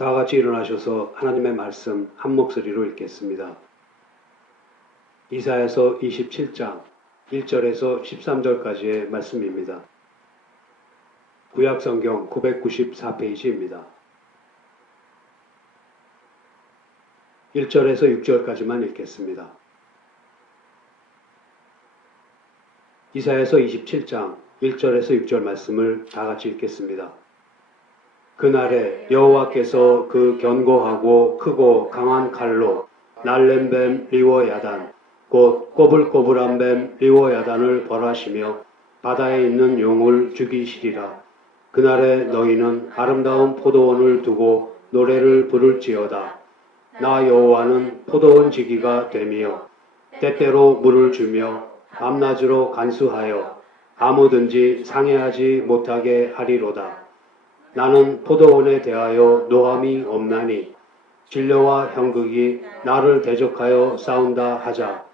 다 같이 일어나셔서 하나님의 말씀 한 목소리로 읽겠습니다. 이사야서 27장 1절에서 13절까지의 말씀입니다. 구약성경 994페이지입니다. 1절에서 6절까지만 읽겠습니다. 이사야서 27장 1절에서 6절 말씀을 다 같이 읽겠습니다. 그날에 여호와께서 그 견고하고 크고 강한 칼로 날랜 뱀 리워야단 곧 꼬불꼬불한 뱀 리워야단을 벌하시며 바다에 있는 용을 죽이시리라. 그날에 너희는 아름다운 포도원을 두고 노래를 부를지어다. 나 여호와는 포도원 지기가 되며 때때로 물을 주며 밤낮으로 간수하여 아무든지 상해하지 못하게 하리로다. 나는 포도원에 대하여 노함이 없나니 진려와 형극이 나를 대적하여 싸운다 하자.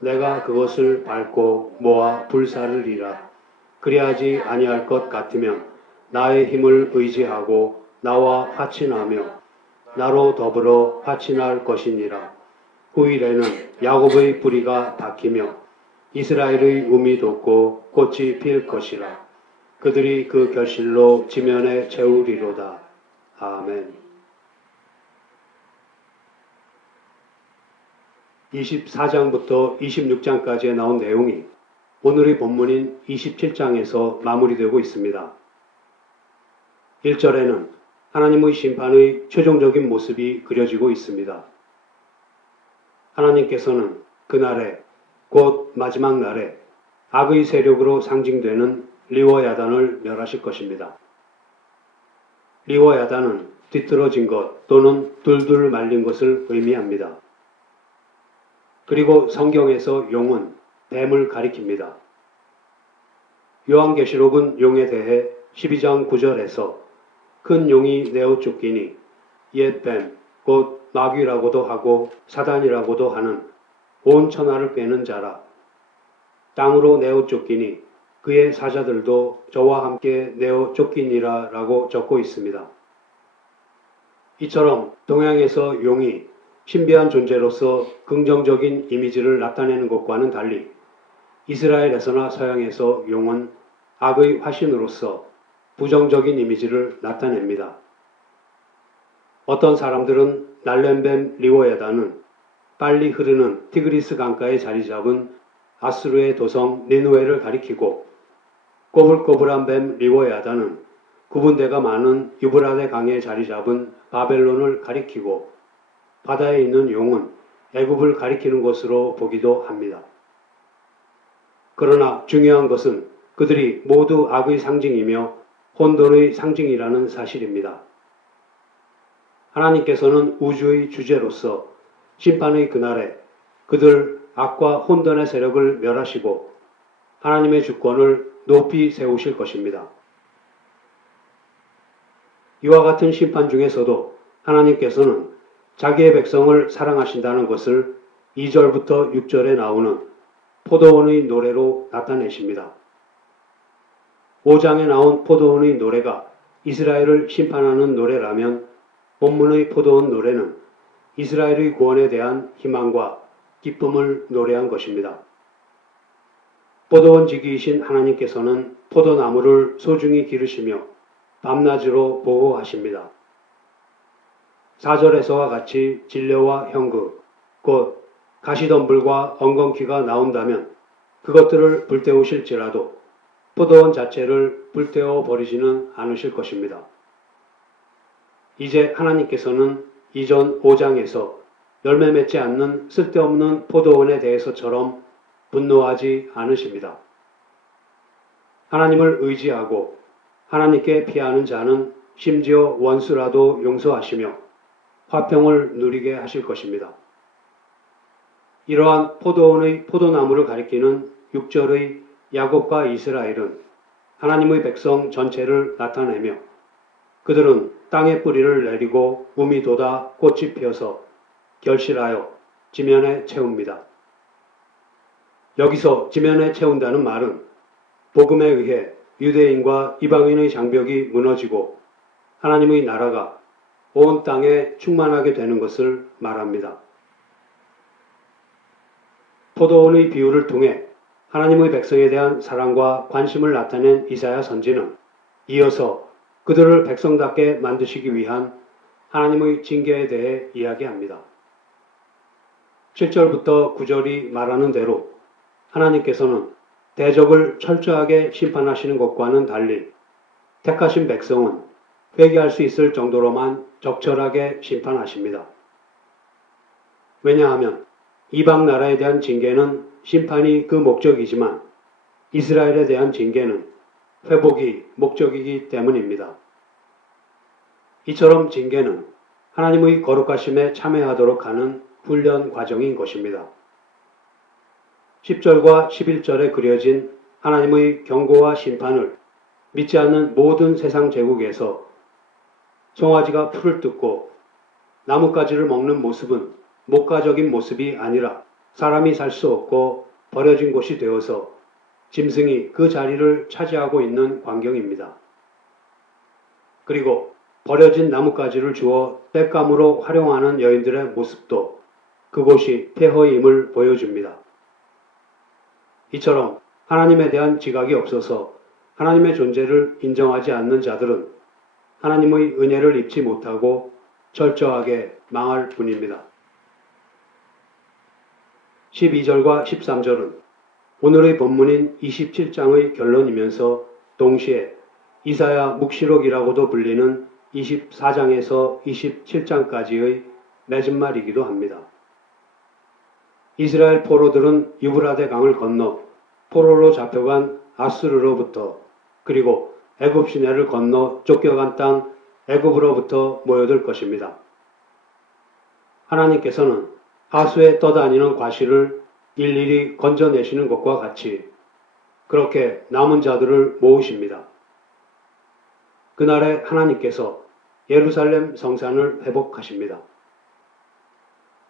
내가 그것을 밟고 모아 불사르리라. 그리하지 아니할 것 같으면 나의 힘을 의지하고 나와 화친하며 나로 더불어 화친할 것이니라. 후일에는 야곱의 뿌리가 박히며 이스라엘의 움이 돋고 꽃이 필 것이라. 그들이 그 결실로 지면에 채우리로다. 아멘. 24장부터 26장까지에 나온 내용이 오늘의 본문인 27장에서 마무리되고 있습니다. 1절에는 하나님의 심판의 최종적인 모습이 그려지고 있습니다. 하나님께서는 그날에 곧 마지막 날에 악의 세력으로 상징되는 리워야단을 멸하실 것입니다. 리워야단은 뒤틀어진 것 또는 둘둘 말린 것을 의미합니다. 그리고 성경에서 용은 뱀을 가리킵니다. 요한계시록은 용에 대해 12장 9절에서 큰 용이 내어 쫓기니 옛 뱀, 곧 마귀라고도 하고 사단이라고도 하는 온 천하를 꿰는 자라. 땅으로 내어 쫓기니 그의 사자들도 저와 함께 내어 쫓기니라 라고 적고 있습니다. 이처럼 동양에서 용이 신비한 존재로서 긍정적인 이미지를 나타내는 것과는 달리 이스라엘에서나 서양에서 용은 악의 화신으로서 부정적인 이미지를 나타냅니다. 어떤 사람들은 날랜뱀 리워야단은 빨리 흐르는 티그리스 강가에 자리 잡은 아수르의 도성 니느웨를 가리키고 꼬불꼬불한 뱀 리워야단은 구분대가 많은 유브라데 강에 자리 잡은 바벨론을 가리키고 바다에 있는 용은 애굽을 가리키는 것으로 보기도 합니다. 그러나 중요한 것은 그들이 모두 악의 상징이며 혼돈의 상징이라는 사실입니다. 하나님께서는 우주의 주제로서 심판의 그날에 그들 악과 혼돈의 세력을 멸하시고 하나님의 주권을 높이 세우실 것입니다. 이와 같은 심판 중에서도 하나님께서는 자기의 백성을 사랑하신다는 것을 2절부터 6절에 나오는 포도원의 노래로 나타내십니다. 5장에 나온 포도원의 노래가 이스라엘을 심판하는 노래라면 본문의 포도원 노래는 이스라엘의 구원에 대한 희망과 기쁨을 노래한 것입니다. 포도원 지기이신 하나님께서는 포도나무를 소중히 기르시며 밤낮으로 보호하십니다. 4절에서와 같이 진려와 형극, 곧 가시덤불과 엉겅퀴가 나온다면 그것들을 불태우실지라도 포도원 자체를 불태워 버리지는 않으실 것입니다. 이제 하나님께서는 이전 5장에서 열매 맺지 않는 쓸데없는 포도원에 대해서처럼 분노하지 않으십니다. 하나님을 의지하고 하나님께 피하는 자는 심지어 원수라도 용서하시며 화평을 누리게 하실 것입니다. 이러한 포도원의 포도나무를 가리키는 6절의 야곱과 이스라엘은 하나님의 백성 전체를 나타내며 그들은 땅에 뿌리를 내리고 움이 돋아 꽃이 피어서 결실하여 지면에 채웁니다. 여기서 지면에 채운다는 말은 복음에 의해 유대인과 이방인의 장벽이 무너지고 하나님의 나라가 온 땅에 충만하게 되는 것을 말합니다. 포도원의 비유를 통해 하나님의 백성에 대한 사랑과 관심을 나타낸 이사야 선지는 이어서 그들을 백성답게 만드시기 위한 하나님의 징계에 대해 이야기합니다. 7절부터 9절이 말하는 대로 하나님께서는 대적을 철저하게 심판하시는 것과는 달리 택하신 백성은 회개할 수 있을 정도로만 적절하게 심판하십니다. 왜냐하면 이방 나라에 대한 징계는 심판이 그 목적이지만 이스라엘에 대한 징계는 회복이 목적이기 때문입니다. 이처럼 징계는 하나님의 거룩하심에 참여하도록 하는 훈련 과정인 것입니다. 10절과 11절에 그려진 하나님의 경고와 심판을 믿지 않는 모든 세상 제국에서 송아지가 풀을 뜯고 나뭇가지를 먹는 모습은 목가적인 모습이 아니라 사람이 살 수 없고 버려진 곳이 되어서 짐승이 그 자리를 차지하고 있는 광경입니다. 그리고 버려진 나뭇가지를 주어 땔감으로 활용하는 여인들의 모습도 그곳이 폐허임을 보여줍니다. 이처럼 하나님에 대한 지각이 없어서 하나님의 존재를 인정하지 않는 자들은 하나님의 은혜를 입지 못하고 철저하게 망할 뿐입니다. 12절과 13절은 오늘의 본문인 27장의 결론이면서 동시에 이사야 묵시록이라고도 불리는 24장에서 27장까지의 맺은말이기도 합니다. 이스라엘 포로들은 유브라데 강을 건너 포로로 잡혀간 아수르로부터 그리고 애굽 시내를 건너 쫓겨간 땅 애굽으로부터 모여들 것입니다. 하나님께서는 하수에 떠다니는 과실을 일일이 건져내시는 것과 같이 그렇게 남은 자들을 모으십니다. 그날에 하나님께서 예루살렘 성산을 회복하십니다.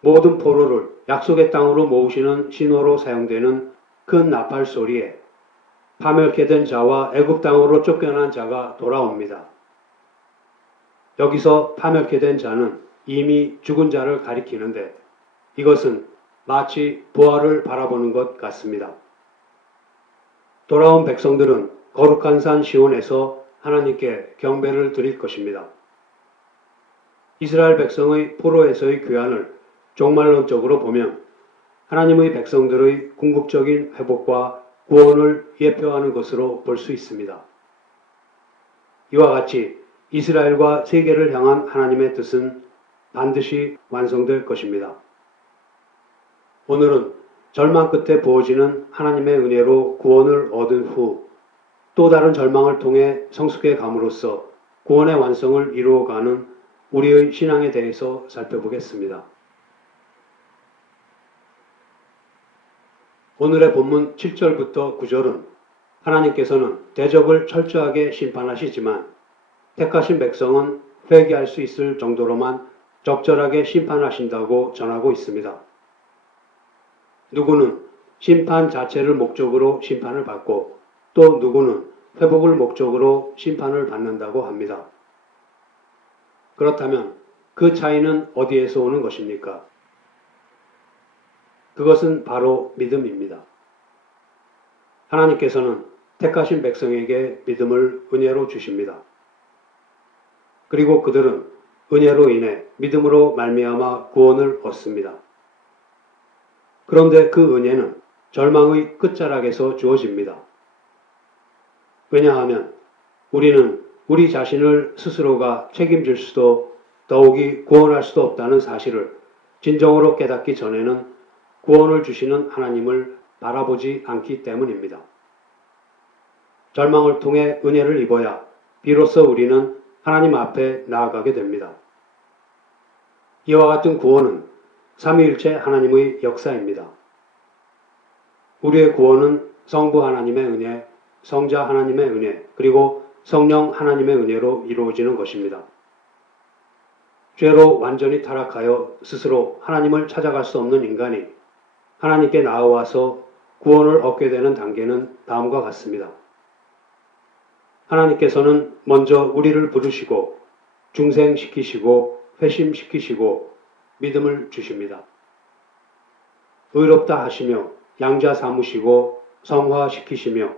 모든 포로를 약속의 땅으로 모으시는 신호로 사용되는 큰 나팔 소리에 파멸케 된 자와 애굽 땅으로 쫓겨난 자가 돌아옵니다. 여기서 파멸케 된 자는 이미 죽은 자를 가리키는데 이것은 마치 부활을 바라보는 것 같습니다. 돌아온 백성들은 거룩한 산 시온에서 하나님께 경배를 드릴 것입니다. 이스라엘 백성의 포로에서의 귀환을 종말론적으로 보면 하나님의 백성들의 궁극적인 회복과 구원을 예표하는 것으로 볼 수 있습니다. 이와 같이 이스라엘과 세계를 향한 하나님의 뜻은 반드시 완성될 것입니다. 오늘은 절망 끝에 부어지는 하나님의 은혜로 구원을 얻은 후 또 다른 절망을 통해 성숙해 감으로써 구원의 완성을 이루어가는 우리의 신앙에 대해서 살펴보겠습니다. 오늘의 본문 7절부터 9절은 하나님께서는 대적을 철저하게 심판하시지만 택하신 백성은 회개할 수 있을 정도로만 적절하게 심판하신다고 전하고 있습니다. 누구는 심판 자체를 목적으로 심판을 받고 또 누구는 회복을 목적으로 심판을 받는다고 합니다. 그렇다면 그 차이는 어디에서 오는 것입니까? 그것은 바로 믿음입니다. 하나님께서는 택하신 백성에게 믿음을 은혜로 주십니다. 그리고 그들은 은혜로 인해 믿음으로 말미암아 구원을 얻습니다. 그런데 그 은혜는 절망의 끝자락에서 주어집니다. 왜냐하면 우리는 우리 자신을 스스로가 책임질 수도 더욱이 구원할 수도 없다는 사실을 진정으로 깨닫기 전에는 구원을 주시는 하나님을 바라보지 않기 때문입니다. 절망을 통해 은혜를 입어야 비로소 우리는 하나님 앞에 나아가게 됩니다. 이와 같은 구원은 삼위일체 하나님의 역사입니다. 우리의 구원은 성부 하나님의 은혜, 성자 하나님의 은혜, 그리고 성령 하나님의 은혜로 이루어지는 것입니다. 죄로 완전히 타락하여 스스로 하나님을 찾아갈 수 없는 인간이 하나님께 나아와서 구원을 얻게 되는 단계는 다음과 같습니다. 하나님께서는 먼저 우리를 부르시고 중생시키시고 회심시키시고 믿음을 주십니다. 의롭다 하시며 양자 삼으시고 성화시키시며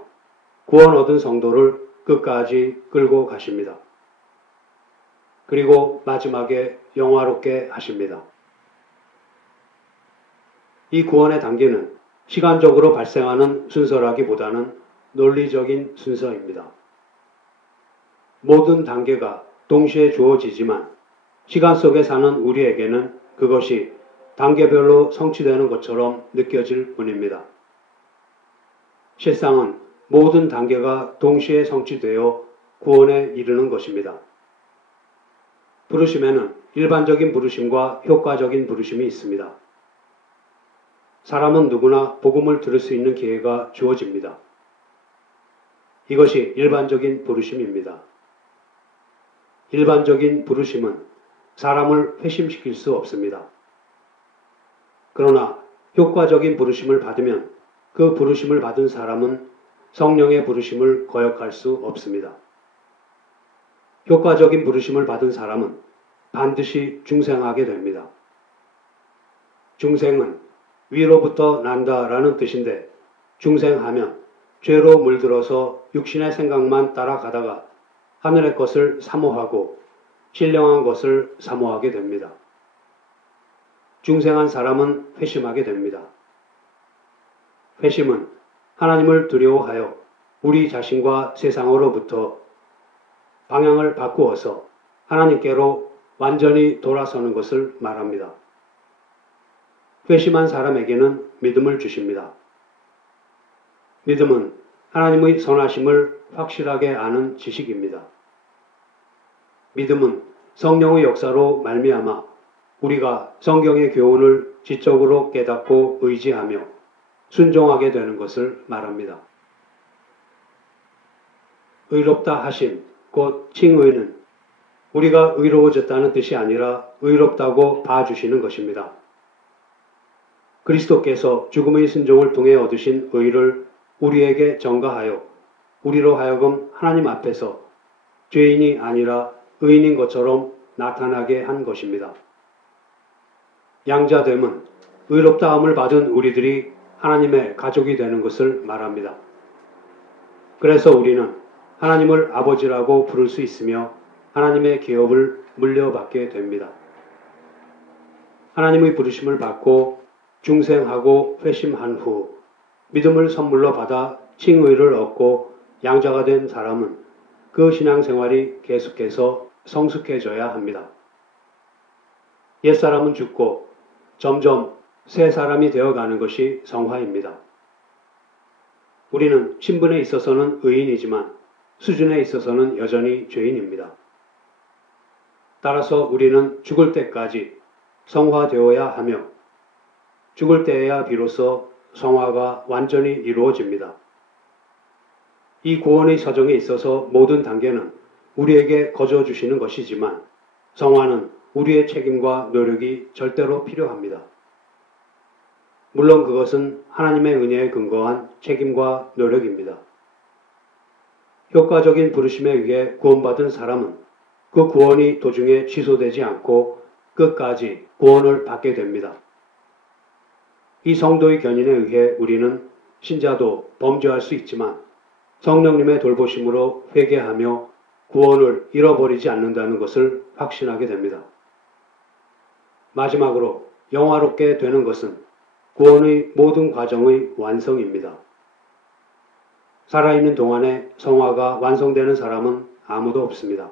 구원 얻은 성도를 끝까지 끌고 가십니다. 그리고 마지막에 영화롭게 하십니다. 이 구원의 단계는 시간적으로 발생하는 순서라기보다는 논리적인 순서입니다. 모든 단계가 동시에 주어지지만 시간 속에 사는 우리에게는 그것이 단계별로 성취되는 것처럼 느껴질 뿐입니다. 실상은 모든 단계가 동시에 성취되어 구원에 이르는 것입니다. 부르심에는 일반적인 부르심과 효과적인 부르심이 있습니다. 사람은 누구나 복음을 들을 수 있는 기회가 주어집니다. 이것이 일반적인 부르심입니다. 일반적인 부르심은 사람을 회심시킬 수 없습니다. 그러나 효과적인 부르심을 받으면 그 부르심을 받은 사람은 성령의 부르심을 거역할 수 없습니다. 효과적인 부르심을 받은 사람은 반드시 중생하게 됩니다. 중생은 위로부터 난다라는 뜻인데 중생하면 죄로 물들어서 육신의 생각만 따라가다가 하늘의 것을 사모하고 신령한 것을 사모하게 됩니다. 중생한 사람은 회심하게 됩니다. 회심은 하나님을 두려워하여 우리 자신과 세상으로부터 방향을 바꾸어서 하나님께로 완전히 돌아서는 것을 말합니다. 회심한 사람에게는 믿음을 주십니다. 믿음은 하나님의 선하심을 확실하게 아는 지식입니다. 믿음은 성령의 역사로 말미암아 우리가 성경의 교훈을 지적으로 깨닫고 의지하며 순종하게 되는 것을 말합니다. 의롭다 하심, 곧 칭의는 우리가 의로워졌다는 뜻이 아니라 의롭다고 봐주시는 것입니다. 그리스도께서 죽음의 순종을 통해 얻으신 의를 우리에게 전가하여 우리로 하여금 하나님 앞에서 죄인이 아니라 의인인 것처럼 나타나게 한 것입니다. 양자됨은 의롭다함을 받은 우리들이 하나님의 가족이 되는 것을 말합니다. 그래서 우리는 하나님을 아버지라고 부를 수 있으며 하나님의 기업을 물려받게 됩니다. 하나님의 부르심을 받고 중생하고 회심한 후 믿음을 선물로 받아 칭의를 얻고 양자가 된 사람은 그 신앙생활이 계속해서 성숙해져야 합니다. 옛사람은 죽고 점점 새 사람이 되어가는 것이 성화입니다. 우리는 신분에 있어서는 의인이지만 수준에 있어서는 여전히 죄인입니다. 따라서 우리는 죽을 때까지 성화되어야 하며 죽을 때에야 비로소 성화가 완전히 이루어집니다. 이 구원의 사정에 있어서 모든 단계는 우리에게 거저 주시는 것이지만 성화는 우리의 책임과 노력이 절대로 필요합니다. 물론 그것은 하나님의 은혜에 근거한 책임과 노력입니다. 효과적인 부르심에 의해 구원받은 사람은 그 구원이 도중에 취소되지 않고 끝까지 구원을 받게 됩니다. 이 성도의 견인에 의해 우리는 신자도 범죄할 수 있지만 성령님의 돌보심으로 회개하며 구원을 잃어버리지 않는다는 것을 확신하게 됩니다. 마지막으로 영화롭게 되는 것은 구원의 모든 과정의 완성입니다. 살아있는 동안에 성화가 완성되는 사람은 아무도 없습니다.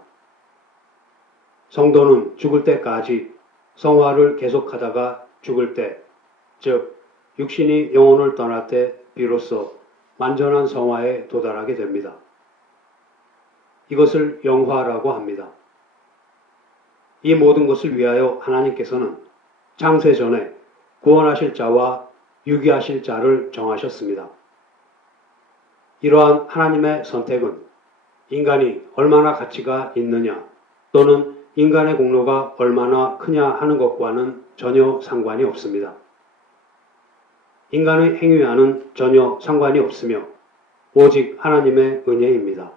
성도는 죽을 때까지 성화를 계속하다가 죽을 때, 즉 육신이 영혼을 떠날 때 비로소 완전한 성화에 도달하게 됩니다. 이것을 영화라고 합니다. 이 모든 것을 위하여 하나님께서는 창세 전에 구원하실 자와 유기하실 자를 정하셨습니다. 이러한 하나님의 선택은 인간이 얼마나 가치가 있느냐 또는 인간의 공로가 얼마나 크냐 하는 것과는 전혀 상관이 없습니다. 인간의 행위와는 전혀 상관이 없으며 오직 하나님의 은혜입니다.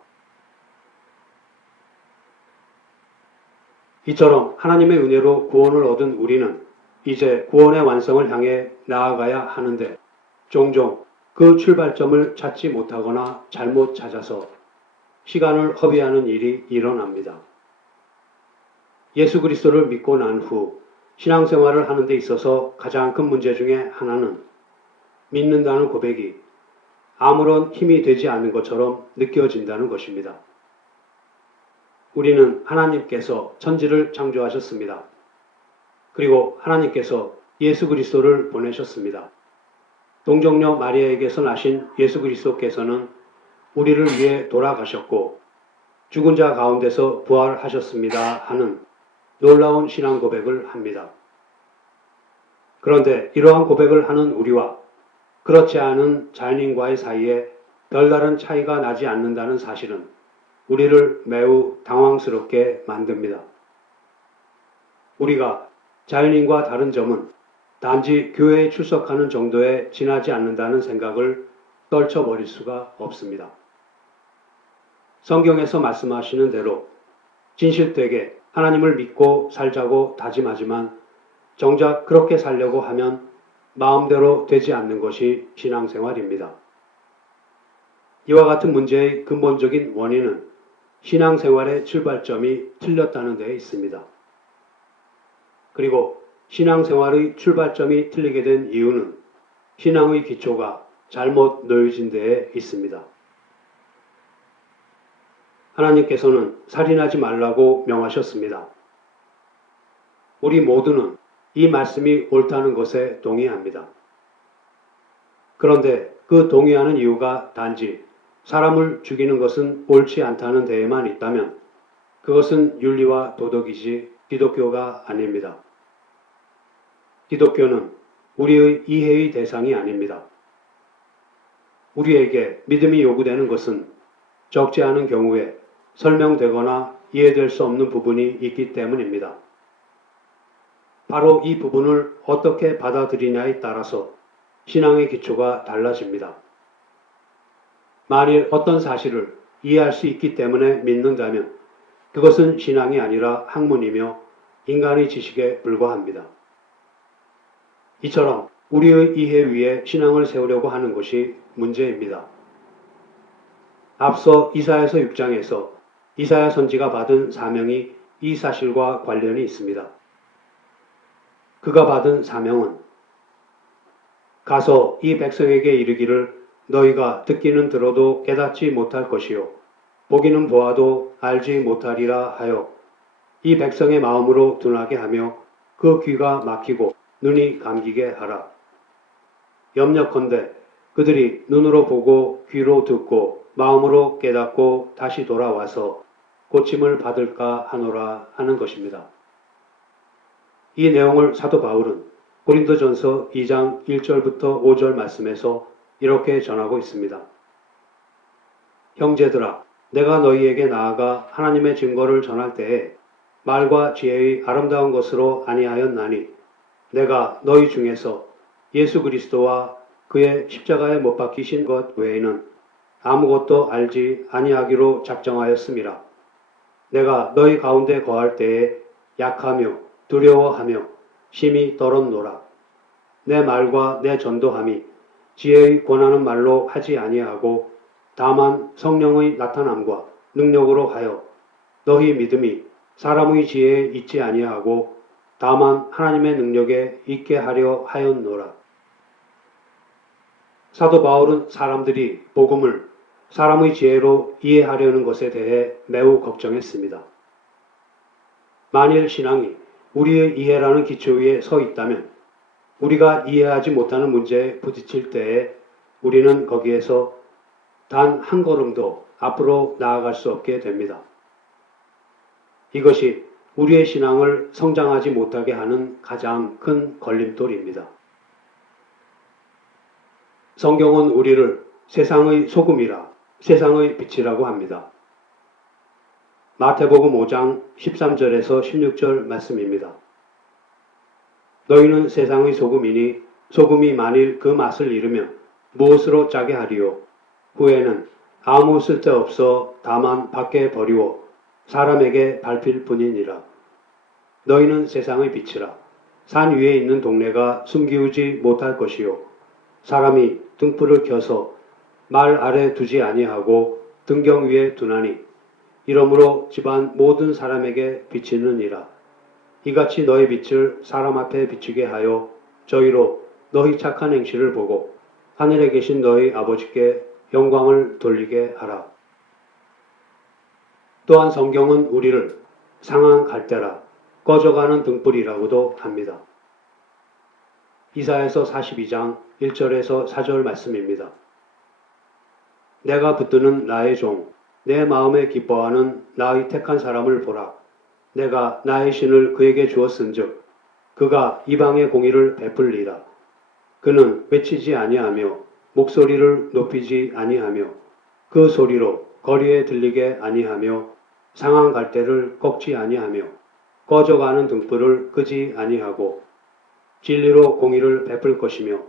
이처럼 하나님의 은혜로 구원을 얻은 우리는 이제 구원의 완성을 향해 나아가야 하는데 종종 그 출발점을 찾지 못하거나 잘못 찾아서 시간을 허비하는 일이 일어납니다. 예수 그리스도를 믿고 난 후 신앙생활을 하는 데 있어서 가장 큰 문제 중에 하나는 믿는다는 고백이 아무런 힘이 되지 않는 것처럼 느껴진다는 것입니다. 우리는 하나님께서 천지를 창조하셨습니다. 그리고 하나님께서 예수 그리스도를 보내셨습니다. 동정녀 마리아에게서 나신 예수 그리스도께서는 우리를 위해 돌아가셨고 죽은 자 가운데서 부활하셨습니다 하는 놀라운 신앙 고백을 합니다. 그런데 이러한 고백을 하는 우리와 그렇지 않은 자연인과의 사이에 별다른 차이가 나지 않는다는 사실은 우리를 매우 당황스럽게 만듭니다. 우리가 자연인과 다른 점은 단지 교회에 출석하는 정도에 지나지 않는다는 생각을 떨쳐버릴 수가 없습니다. 성경에서 말씀하시는 대로 진실되게 하나님을 믿고 살자고 다짐하지만 정작 그렇게 살려고 하면 마음대로 되지 않는 것이 신앙생활입니다. 이와 같은 문제의 근본적인 원인은 신앙생활의 출발점이 틀렸다는 데에 있습니다. 그리고 신앙생활의 출발점이 틀리게 된 이유는 신앙의 기초가 잘못 놓여진 데에 있습니다. 하나님께서는 살인하지 말라고 명하셨습니다. 우리 모두는 이 말씀이 옳다는 것에 동의합니다. 그런데 그 동의하는 이유가 단지 사람을 죽이는 것은 옳지 않다는 데에만 있다면 그것은 윤리와 도덕이지 기독교가 아닙니다. 기독교는 우리의 이해의 대상이 아닙니다. 우리에게 믿음이 요구되는 것은 적지 않은 경우에 설명되거나 이해될 수 없는 부분이 있기 때문입니다. 바로 이 부분을 어떻게 받아들이냐에 따라서 신앙의 기초가 달라집니다. 만일 어떤 사실을 이해할 수 있기 때문에 믿는다면 그것은 신앙이 아니라 학문이며 인간의 지식에 불과합니다. 이처럼 우리의 이해 위에 신앙을 세우려고 하는 것이 문제입니다. 앞서 이사야서 6장에서 이사야 선지가 받은 사명이 이 사실과 관련이 있습니다. 그가 받은 사명은 가서 이 백성에게 이르기를 너희가 듣기는 들어도 깨닫지 못할 것이요 보기는 보아도 알지 못하리라 하여 이 백성의 마음으로 둔하게 하며 그 귀가 막히고 눈이 감기게 하라. 염려컨대 그들이 눈으로 보고 귀로 듣고 마음으로 깨닫고 다시 돌아와서 고침을 받을까 하노라 하는 것입니다. 이 내용을 사도 바울은 고린도전서 2장 1절부터 5절 말씀에서 이렇게 전하고 있습니다. 형제들아, 내가 너희에게 나아가 하나님의 증거를 전할 때에 말과 지혜의 아름다운 것으로 아니하였나니 내가 너희 중에서 예수 그리스도와 그의 십자가에 못 박히신 것 외에는 아무것도 알지 아니하기로 작정하였음이라. 내가 너희 가운데 거할 때에 약하며 두려워하며 심히 떨었노라. 내 말과 내 전도함이 지혜의 권하는 말로 하지 아니하고 다만 성령의 나타남과 능력으로 하여 너희 믿음이 사람의 지혜에 있지 아니하고 다만 하나님의 능력에 있게 하려 하였노라. 사도 바울은 사람들이 복음을 사람의 지혜로 이해하려는 것에 대해 매우 걱정했습니다. 만일 신앙이 우리의 이해라는 기초 위에 서 있다면 우리가 이해하지 못하는 문제에 부딪힐 때에 우리는 거기에서 단 한 걸음도 앞으로 나아갈 수 없게 됩니다. 이것이 우리의 신앙을 성장하지 못하게 하는 가장 큰 걸림돌입니다. 성경은 우리를 세상의 소금이라 세상의 빛이라고 합니다. 마태복음 5장 13절에서 16절 말씀입니다. 너희는 세상의 소금이니 소금이 만일 그 맛을 잃으면 무엇으로 짜게 하리요? 후에는 아무 쓸데없어 다만 밖에 버리워 사람에게 밟힐 뿐이니라. 너희는 세상의 빛이라. 산 위에 있는 동네가 숨기우지 못할 것이요. 사람이 등불을 켜서 말 아래 두지 아니하고 등경 위에 두나니 이러므로 집안 모든 사람에게 비치느니라. 이같이 너희 빛을 사람 앞에 비추게 하여 저희로 너희 착한 행실을 보고 하늘에 계신 너희 아버지께 영광을 돌리게 하라. 또한 성경은 우리를 상한 갈대라 꺼져가는 등불이라고도 합니다. 이사야서 42장 1절에서 4절 말씀입니다. 내가 붙드는 나의 종, 내 마음에 기뻐하는 나의 택한 사람을 보라. 내가 나의 신을 그에게 주었은즉 그가 이방의 공의를 베풀리라. 그는 외치지 아니하며 목소리를 높이지 아니하며 그 소리로 거리에 들리게 아니하며 상한 갈대를 꺾지 아니하며 꺼져가는 등불을 끄지 아니하고 진리로 공의를 베풀 것이며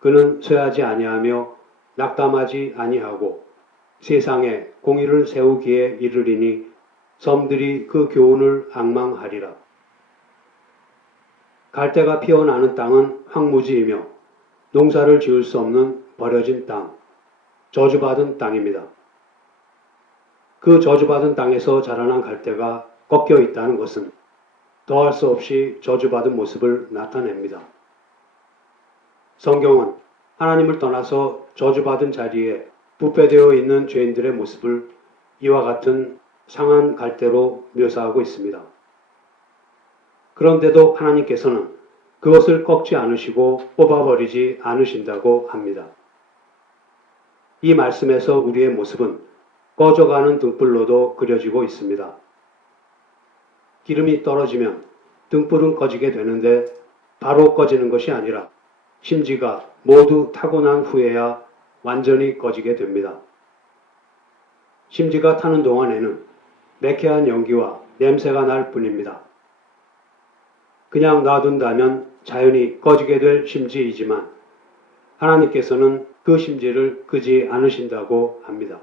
그는 쇠하지 아니하며 낙담하지 아니하고 세상에 공의를 세우기에 이르리니 섬들이 그 교훈을 앙망하리라. 갈대가 피어나는 땅은 황무지이며 농사를 지을 수 없는 버려진 땅, 저주받은 땅입니다. 그 저주받은 땅에서 자라난 갈대가 꺾여 있다는 것은 더할 수 없이 저주받은 모습을 나타냅니다. 성경은 하나님을 떠나서 저주받은 자리에 부패되어 있는 죄인들의 모습을 이와 같은 상한 갈대로 묘사하고 있습니다. 그런데도 하나님께서는 그것을 꺾지 않으시고 뽑아버리지 않으신다고 합니다. 이 말씀에서 우리의 모습은 꺼져가는 등불로도 그려지고 있습니다. 기름이 떨어지면 등불은 꺼지게 되는데 바로 꺼지는 것이 아니라 심지가 모두 타고 난 후에야 완전히 꺼지게 됩니다. 심지가 타는 동안에는 매캐한 연기와 냄새가 날 뿐입니다. 그냥 놔둔다면 자연히 꺼지게 될 심지이지만 하나님께서는 그 심지를 끄지 않으신다고 합니다.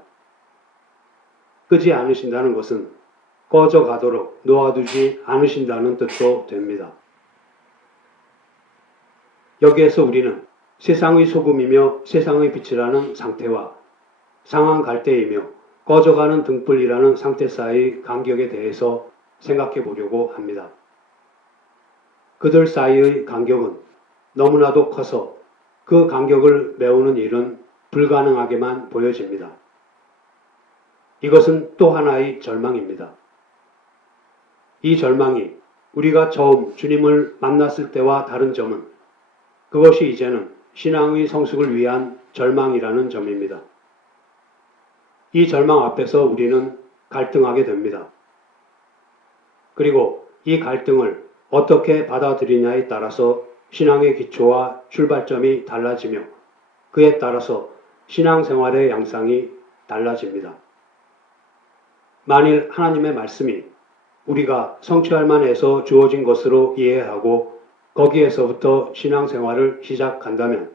끄지 않으신다는 것은 꺼져가도록 놓아두지 않으신다는 뜻도 됩니다. 여기에서 우리는 세상의 소금이며 세상의 빛이라는 상태와 상한 갈대이며 꺼져가는 등불이라는 상태 사이의 간격에 대해서 생각해 보려고 합니다. 그들 사이의 간격은 너무나도 커서 그 간격을 메우는 일은 불가능하게만 보여집니다. 이것은 또 하나의 절망입니다. 이 절망이 우리가 처음 주님을 만났을 때와 다른 점은 그것이 이제는 신앙의 성숙을 위한 절망이라는 점입니다. 이 절망 앞에서 우리는 갈등하게 됩니다. 그리고 이 갈등을 어떻게 받아들이냐에 따라서 신앙의 기초와 출발점이 달라지며 그에 따라서 신앙생활의 양상이 달라집니다. 만일 하나님의 말씀이 우리가 성취할 만해서 주어진 것으로 이해하고 거기에서부터 신앙생활을 시작한다면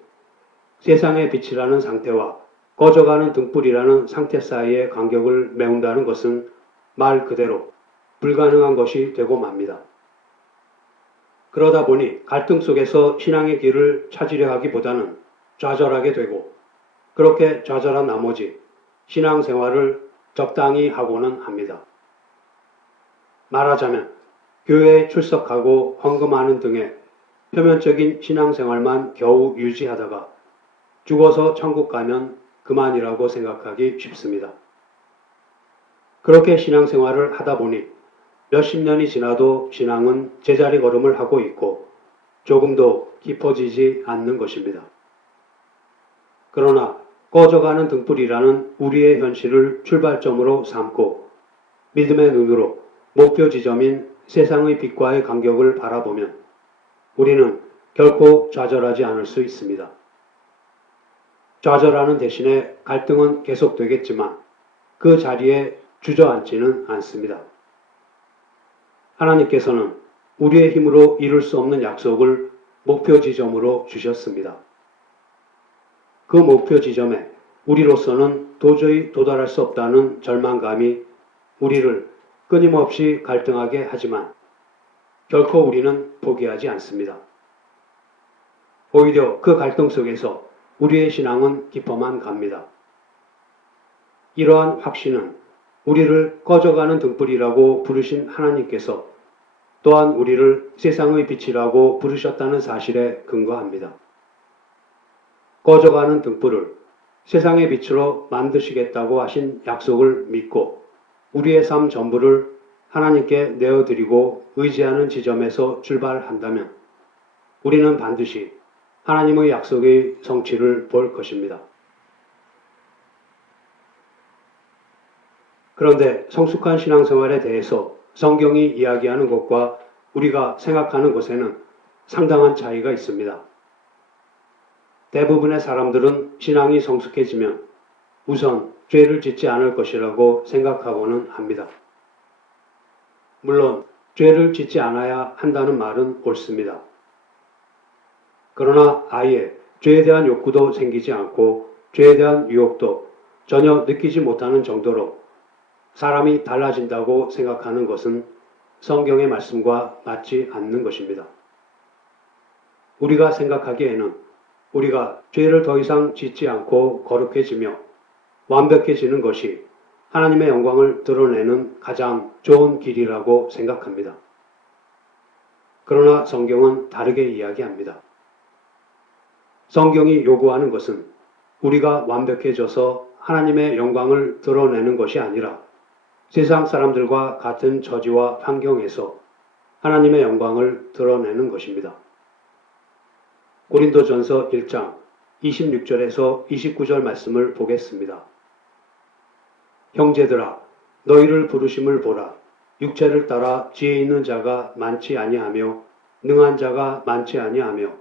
세상의 빛이라는 상태와 꺼져가는 등불이라는 상태 사이의 간격을 메운다는 것은 말 그대로 불가능한 것이 되고 맙니다. 그러다 보니 갈등 속에서 신앙의 길을 찾으려 하기보다는 좌절하게 되고 그렇게 좌절한 나머지 신앙생활을 적당히 하고는 합니다. 말하자면 교회에 출석하고 헌금하는 등의 표면적인 신앙생활만 겨우 유지하다가 죽어서 천국 가면 그만이라고 생각하기 쉽습니다. 그렇게 신앙생활을 하다 보니 몇십 년이 지나도 신앙은 제자리 걸음을 하고 있고 조금도 깊어지지 않는 것입니다. 그러나 꺼져가는 등불이라는 우리의 현실을 출발점으로 삼고 믿음의 눈으로 목표 지점인 세상의 빛과의 간격을 바라보면 우리는 결코 좌절하지 않을 수 있습니다. 좌절하는 대신에 갈등은 계속되겠지만 그 자리에 주저앉지는 않습니다. 하나님께서는 우리의 힘으로 이룰 수 없는 약속을 목표 지점으로 주셨습니다. 그 목표 지점에 우리로서는 도저히 도달할 수 없다는 절망감이 우리를 끊임없이 갈등하게 하지만 결코 우리는 포기하지 않습니다. 오히려 그 갈등 속에서 우리의 신앙은 깊어만 갑니다. 이러한 확신은 우리를 꺼져가는 등불이라고 부르신 하나님께서 또한 우리를 세상의 빛이라고 부르셨다는 사실에 근거합니다. 꺼져가는 등불을 세상의 빛으로 만드시겠다고 하신 약속을 믿고 우리의 삶 전부를 하나님께 내어드리고 의지하는 지점에서 출발한다면 우리는 반드시 하나님의 약속의 성취를 볼 것입니다. 그런데 성숙한 신앙생활에 대해서 성경이 이야기하는 것과 우리가 생각하는 것에는 상당한 차이가 있습니다. 대부분의 사람들은 신앙이 성숙해지면 우선 죄를 짓지 않을 것이라고 생각하고는 합니다. 물론 죄를 짓지 않아야 한다는 말은 옳습니다. 그러나 아예 죄에 대한 욕구도 생기지 않고 죄에 대한 유혹도 전혀 느끼지 못하는 정도로 사람이 달라진다고 생각하는 것은 성경의 말씀과 맞지 않는 것입니다. 우리가 생각하기에는 우리가 죄를 더 이상 짓지 않고 거룩해지며 완벽해지는 것이 하나님의 영광을 드러내는 가장 좋은 길이라고 생각합니다. 그러나 성경은 다르게 이야기합니다. 성경이 요구하는 것은 우리가 완벽해져서 하나님의 영광을 드러내는 것이 아니라 세상 사람들과 같은 처지와 환경에서 하나님의 영광을 드러내는 것입니다. 고린도전서 1장 26절에서 29절 말씀을 보겠습니다. 형제들아 너희를 부르심을 보라. 육체를 따라 지혜 있는 자가 많지 아니하며 능한 자가 많지 아니하며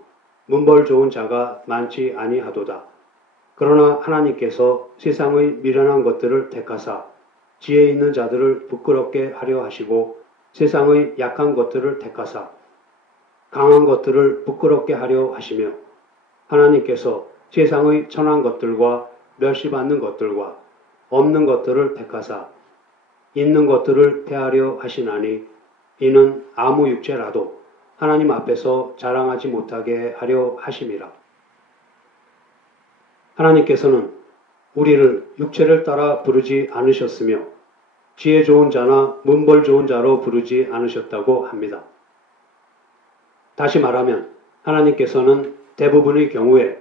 문벌 좋은 자가 많지 아니하도다. 그러나 하나님께서 세상의 미련한 것들을 택하사 지혜 있는 자들을 부끄럽게 하려 하시고 세상의 약한 것들을 택하사 강한 것들을 부끄럽게 하려 하시며 하나님께서 세상의 천한 것들과 멸시받는 것들과 없는 것들을 택하사 있는 것들을 폐하려 하시나니 이는 아무 육체라도 하나님 앞에서 자랑하지 못하게 하려 하심이라. 하나님께서는 우리를 육체를 따라 부르지 않으셨으며 지혜 좋은 자나 문벌 좋은 자로 부르지 않으셨다고 합니다. 다시 말하면 하나님께서는 대부분의 경우에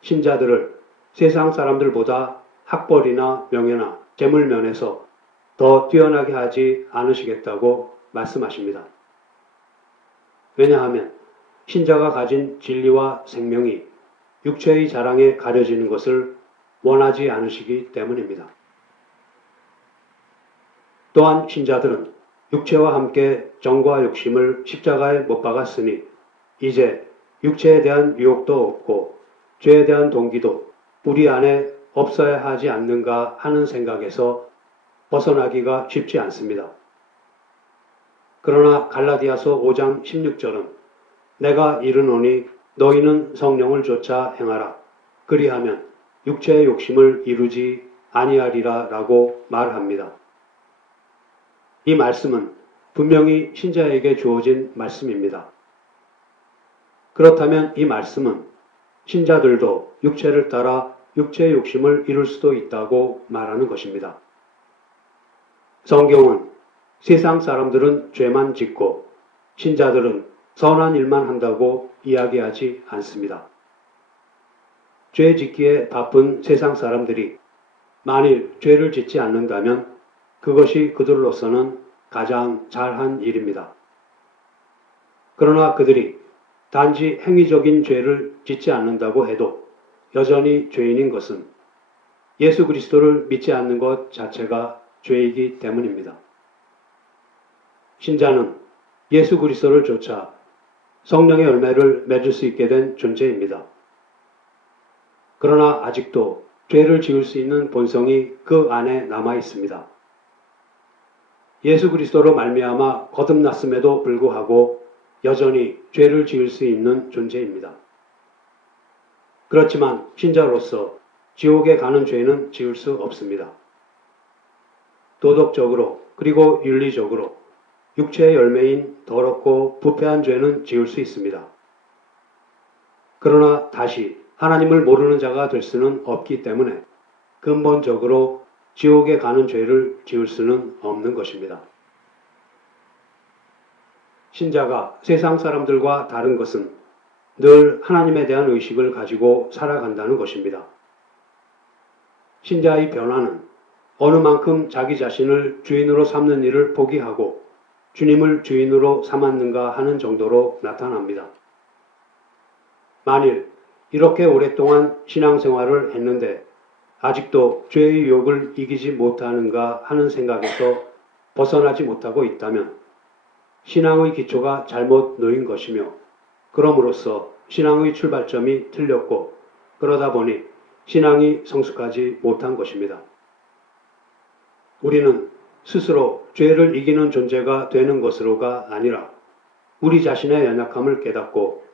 신자들을 세상 사람들보다 학벌이나 명예나 재물 면에서 더 뛰어나게 하지 않으시겠다고 말씀하십니다. 왜냐하면 신자가 가진 진리와 생명이 육체의 자랑에 가려지는 것을 원하지 않으시기 때문입니다. 또한 신자들은 육체와 함께 정과 욕심을 십자가에 못 박았으니 이제 육체에 대한 유혹도 없고 죄에 대한 동기도 우리 안에 없어야 하지 않는가 하는 생각에서 벗어나기가 쉽지 않습니다. 그러나 갈라디아서 5장 16절은 내가 이르노니 너희는 성령을 좇아 행하라. 그리하면 육체의 욕심을 이루지 아니하리라 라고 말합니다. 이 말씀은 분명히 신자에게 주어진 말씀입니다. 그렇다면 이 말씀은 신자들도 육체를 따라 육체의 욕심을 이룰 수도 있다고 말하는 것입니다. 성경은 세상 사람들은 죄만 짓고 신자들은 선한 일만 한다고 이야기하지 않습니다. 죄 짓기에 바쁜 세상 사람들이 만일 죄를 짓지 않는다면 그것이 그들로서는 가장 잘한 일입니다. 그러나 그들이 단지 행위적인 죄를 짓지 않는다고 해도 여전히 죄인인 것은 예수 그리스도를 믿지 않는 것 자체가 죄이기 때문입니다. 신자는 예수 그리스도를 좇아 성령의 열매를 맺을 수 있게 된 존재입니다. 그러나 아직도 죄를 지을 수 있는 본성이 그 안에 남아 있습니다. 예수 그리스도로 말미암아 거듭났음에도 불구하고 여전히 죄를 지을 수 있는 존재입니다. 그렇지만 신자로서 지옥에 가는 죄는 지을 수 없습니다. 도덕적으로 그리고 윤리적으로 육체의 열매인 더럽고 부패한 죄는 지을 수 있습니다. 그러나 다시 하나님을 모르는 자가 될 수는 없기 때문에 근본적으로 지옥에 가는 죄를 지을 수는 없는 것입니다. 신자가 세상 사람들과 다른 것은 늘 하나님에 대한 의식을 가지고 살아간다는 것입니다. 신자의 변화는 어느 만큼 자기 자신을 주인으로 삼는 일을 포기하고 주님을 주인으로 삼았는가 하는 정도로 나타납니다. 만일 이렇게 오랫동안 신앙생활을 했는데 아직도 죄의 유혹을 이기지 못하는가 하는 생각에서 벗어나지 못하고 있다면 신앙의 기초가 잘못 놓인 것이며 그럼으로써 신앙의 출발점이 틀렸고 그러다 보니 신앙이 성숙하지 못한 것입니다. 우리는 스스로 죄를 이기는 존재가 되는 것으로가 아니라 우리 자신의 연약함을 깨닫고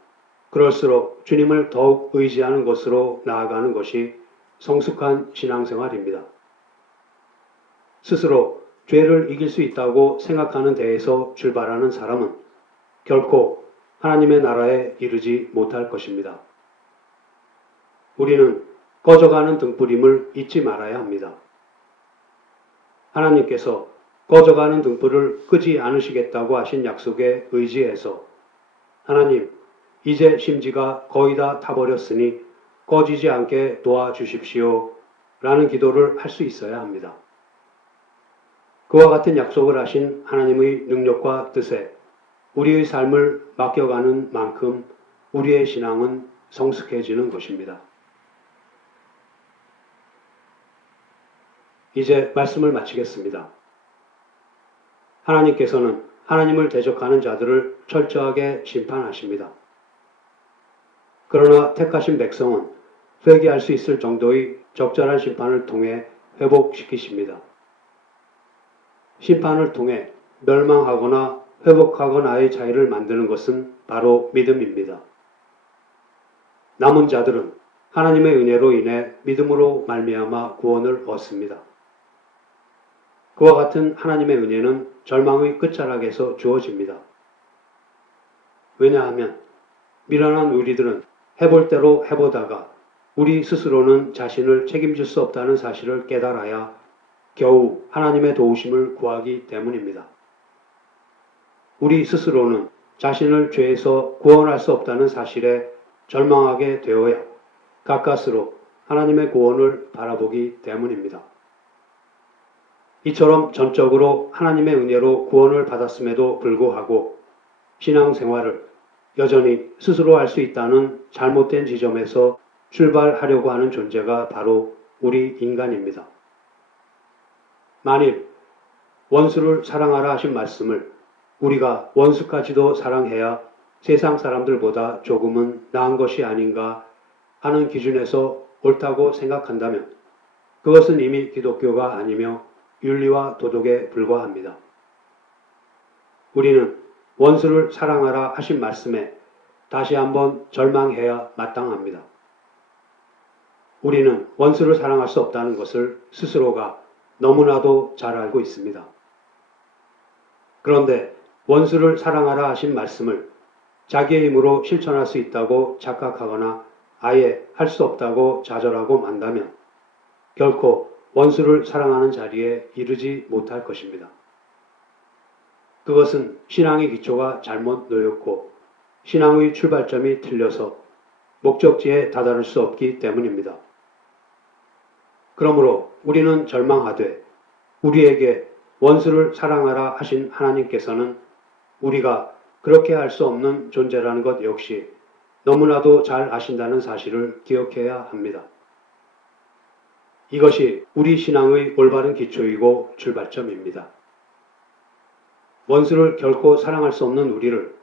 그럴수록 주님을 더욱 의지하는 것으로 나아가는 것이 성숙한 신앙생활입니다. 스스로 죄를 이길 수 있다고 생각하는 데에서 출발하는 사람은 결코 하나님의 나라에 이르지 못할 것입니다. 우리는 꺼져가는 등불임을 잊지 말아야 합니다. 하나님께서 꺼져가는 등불을 끄지 않으시겠다고 하신 약속에 의지해서 하나님, 이제 심지가 거의 다 타버렸으니 꺼지지 않게 도와주십시오 라는 기도를 할 수 있어야 합니다. 그와 같은 약속을 하신 하나님의 능력과 뜻에 우리의 삶을 맡겨가는 만큼 우리의 신앙은 성숙해지는 것입니다. 이제 말씀을 마치겠습니다. 하나님께서는 하나님을 대적하는 자들을 철저하게 심판하십니다. 그러나 택하신 백성은 회개할 수 있을 정도의 적절한 심판을 통해 회복시키십니다. 심판을 통해 멸망하거나 회복하거나의 차이를 만드는 것은 바로 믿음입니다. 남은 자들은 하나님의 은혜로 인해 믿음으로 말미암아 구원을 얻습니다. 그와 같은 하나님의 은혜는 절망의 끝자락에서 주어집니다. 왜냐하면 미련한 우리들은 해볼 대로 해보다가 우리 스스로는 자신을 책임질 수 없다는 사실을 깨달아야 겨우 하나님의 도우심을 구하기 때문입니다. 우리 스스로는 자신을 죄에서 구원할 수 없다는 사실에 절망하게 되어야 가까스로 하나님의 구원을 바라보기 때문입니다. 이처럼 전적으로 하나님의 은혜로 구원을 받았음에도 불구하고 신앙생활을 여전히 스스로 할 수 있다는 잘못된 지점에서 출발하려고 하는 존재가 바로 우리 인간입니다. 만일 원수를 사랑하라 하신 말씀을 우리가 원수까지도 사랑해야 세상 사람들보다 조금은 나은 것이 아닌가 하는 기준에서 옳다고 생각한다면 그것은 이미 기독교가 아니며 윤리와 도덕에 불과합니다. 우리는 원수를 사랑하라 하신 말씀에 다시 한번 절망해야 마땅합니다. 우리는 원수를 사랑할 수 없다는 것을 스스로가 너무나도 잘 알고 있습니다. 그런데 원수를 사랑하라 하신 말씀을 자기의 힘으로 실천할 수 있다고 착각하거나 아예 할 수 없다고 좌절하고 만다면 결코 원수를 사랑하는 자리에 이르지 못할 것입니다. 그것은 신앙의 기초가 잘못 놓였고 신앙의 출발점이 틀려서 목적지에 다다를 수 없기 때문입니다. 그러므로 우리는 절망하되 우리에게 원수를 사랑하라 하신 하나님께서는 우리가 그렇게 할 수 없는 존재라는 것 역시 너무나도 잘 아신다는 사실을 기억해야 합니다. 이것이 우리 신앙의 올바른 기초이고 출발점입니다. 원수를 결코 사랑할 수 없는 우리를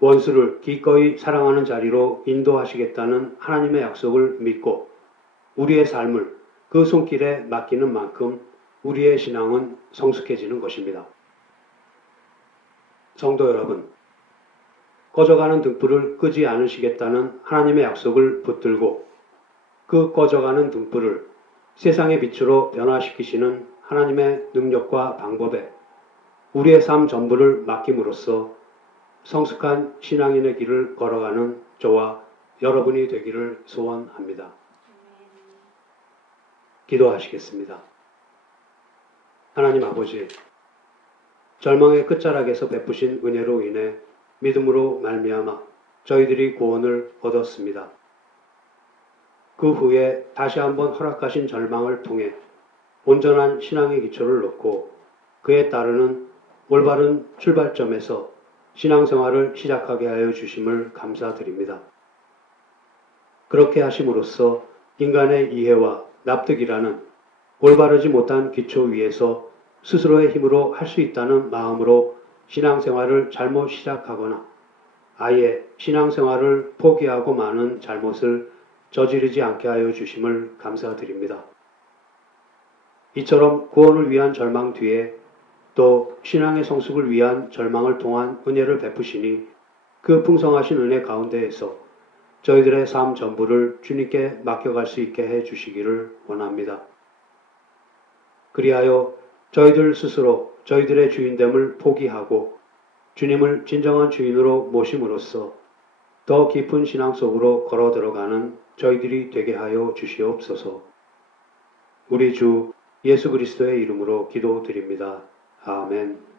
원수를 기꺼이 사랑하는 자리로 인도하시겠다는 하나님의 약속을 믿고 우리의 삶을 그 손길에 맡기는 만큼 우리의 신앙은 성숙해지는 것입니다. 성도 여러분, 꺼져가는 등불을 끄지 않으시겠다는 하나님의 약속을 붙들고 그 꺼져가는 등불을 세상의 빛으로 변화시키시는 하나님의 능력과 방법에 우리의 삶 전부를 맡김으로써 성숙한 신앙인의 길을 걸어가는 저와 여러분이 되기를 소원합니다. 기도하시겠습니다. 하나님 아버지, 절망의 끝자락에서 베푸신 은혜로 인해 믿음으로 말미암아 저희들이 구원을 얻었습니다. 그 후에 다시 한번 허락하신 절망을 통해 온전한 신앙의 기초를 놓고 그에 따르는 올바른 출발점에서 신앙생활을 시작하게 하여 주심을 감사드립니다. 그렇게 하심으로써 인간의 이해와 납득이라는 올바르지 못한 기초 위에서 스스로의 힘으로 할 수 있다는 마음으로 신앙생활을 잘못 시작하거나 아예 신앙생활을 포기하고 마는 잘못을 저지르지 않게 하여 주심을 감사드립니다. 이처럼 구원을 위한 절망 뒤에 또 신앙의 성숙을 위한 절망을 통한 은혜를 베푸시니 그 풍성하신 은혜 가운데에서 저희들의 삶 전부를 주님께 맡겨갈 수 있게 해 주시기를 원합니다. 그리하여 저희들 스스로 저희들의 주인됨을 포기하고 주님을 진정한 주인으로 모심으로써 더 깊은 신앙 속으로 걸어 들어가는 저희들이 되게 하여 주시옵소서. 우리 주 예수 그리스도의 이름으로 기도드립니다. 아멘.